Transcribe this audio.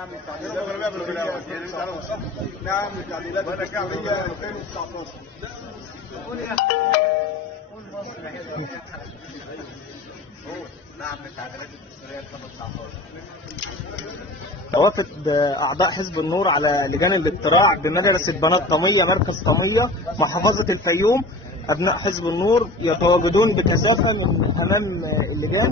نعم التعديلات نعم التعديلات الدستورية 2019. نعم التعديلات الدستورية 2019. توافد أعضاء حزب النور على لجان الاقتراع بمدرسة بنات طمية مركز طمية محافظة الفيوم. أبناء حزب النور يتواجدون بكثافة من أمام اللجان